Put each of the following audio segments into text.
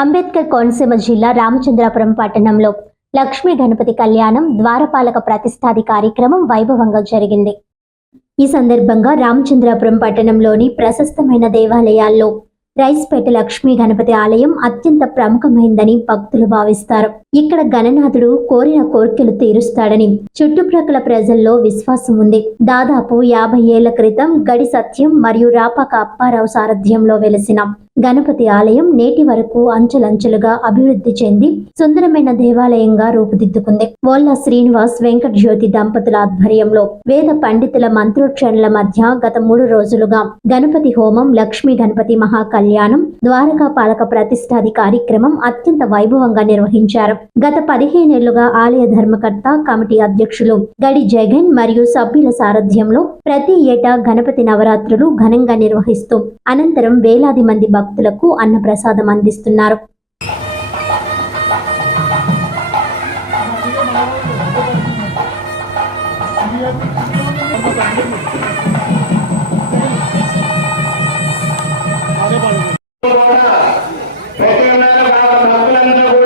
అంబేద్కర్ కోనసీమ జిల్లా రామచంద్రాపురం పట్టణంలో లక్ష్మీ గణపతి కళ్యాణం ద్వారపాలక ప్రతిష్టాది కార్యక్రమం వైభవంగా జరిగింది. ఈ సందర్భంగా రామచంద్రాపురం పట్టణంలోని ప్రశస్తమైన దేవాలయాల్లో రైస్పేట లక్ష్మీ గణపతి ఆలయం అత్యంత ప్రముఖమైందని భక్తులు భావిస్తారు. ఇక్కడ గణనాథుడు కోరిన కోరికలు తీరుస్తాడని చుట్టుప్రక్కల ప్రజల్లో విశ్వాసం ఉంది దాదాపు యాభై ఏళ్ళ క్రితం గడి సత్యం మరియు రాపాక అప్పారావు సారథ్యంలో వెలిసిన గణపతి ఆలయం నేటి వరకు అంచెలంచెలుగా అభివృద్ధి చెంది సుందరమైన దేవాలయంగా రూపుదిద్దుకుంది. వోల్లా శ్రీనివాస్ వెంకట జ్యోతి దంపతుల ఆధ్వర్యంలో వేద పండితుల మంత్రోచ్చరణల మధ్య గత మూడు రోజులుగా గణపతి హోమం లక్ష్మీ గణపతి మహా కళ్యాణం ద్వారకా పాలక ప్రతిష్టాది కార్యక్రమం అత్యంత వైభవంగా నిర్వహించారు. గత పదిహేనేళ్ళుగా ఆలయ ధర్మకర్త కమిటీ అధ్యక్షులు గడి జగన్ మరియు సభ్యుల సారథ్యంలో ప్రతి ఏటా గణపతి నవరాత్రులు ఘనంగా నిర్వహిస్తూ అనంతరం వేలాది మంది భక్తులకు అన్నప్రసాదం అందిస్తున్నారు. ప్రతి నెల భక్తులందరూ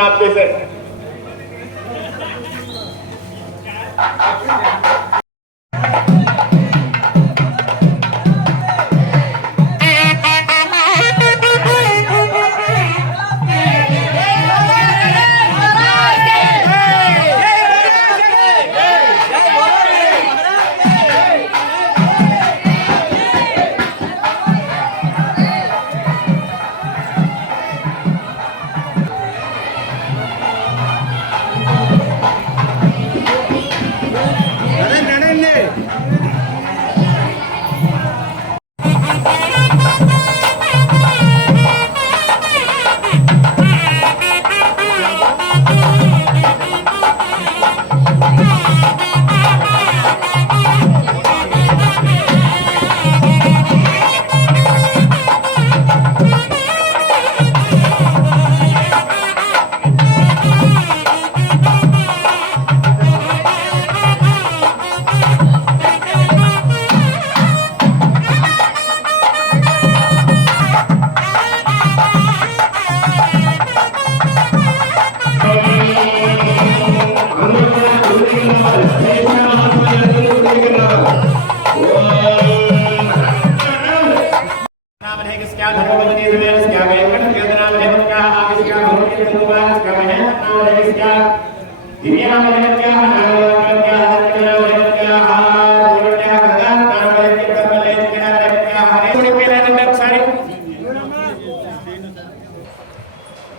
कापले साहेब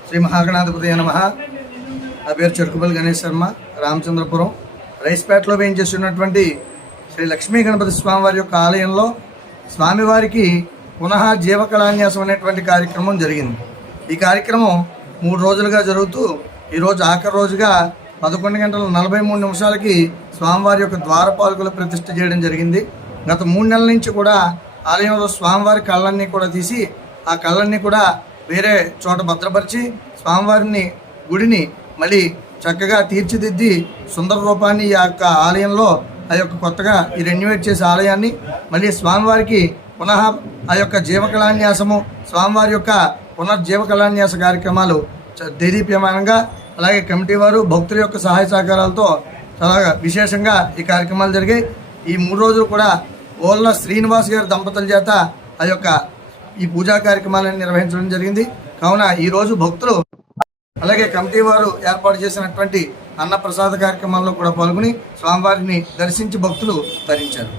శ్రీ మహాగణాధిపతి నమ. నా పేరు చెరుకుపల్లి గణేష్ శర్మ రామచంద్రపురం. రైస్పేటలో వేయించేస్తున్నటువంటి శ్రీ లక్ష్మీ గణపతి స్వామివారి యొక్క ఆలయంలో స్వామివారికి పునః జీవకళాన్యాసం అనేటువంటి కార్యక్రమం జరిగింది. ఈ కార్యక్రమం మూడు రోజులుగా జరుగుతూ ఈరోజు ఆఖరి రోజుగా పదకొండు గంటల నలభై మూడు నిమిషాలకి స్వామివారి యొక్క ద్వారపాలకుల ప్రతిష్ఠ చేయడం జరిగింది. గత మూడు నెలల నుంచి కూడా ఆలయంలో స్వామివారి కళ్ళన్నీ కూడా తీసి ఆ కళ్ళన్నీ కూడా వేరే చోట భద్రపరిచి స్వామివారిని గుడిని మళ్ళీ చక్కగా తీర్చిదిద్ది సుందర రూపాన్ని ఈ యొక్క ఆలయంలో ఆ యొక్క కొత్తగా ఈ రెన్యువేట్ చేసే ఆలయాన్ని మళ్ళీ స్వామివారికి పునః ఆ యొక్క జీవకళాన్యాసము స్వామివారి యొక్క పునర్జీవ కళాన్యాస కార్యక్రమాలు దేదీప్యమానంగా అలాగే కమిటీ వారు భక్తుల యొక్క సహాయ సహకారాలతో చాలా విశేషంగా ఈ కార్యక్రమాలు జరిగాయి. ఈ మూడు రోజులు కూడా ఓళ్ళ శ్రీనివాస్ గారి దంపతుల చేత ఆ యొక్క ఈ పూజా కార్యక్రమాలను నిర్వహించడం జరిగింది. కావున ఈరోజు భక్తులు అలాగే కమిటీ వారు ఏర్పాటు చేసినటువంటి అన్నప్రసాద కార్యక్రమాల్లో కూడా పాల్గొని స్వామివారిని దర్శించి భక్తులు తరించారు.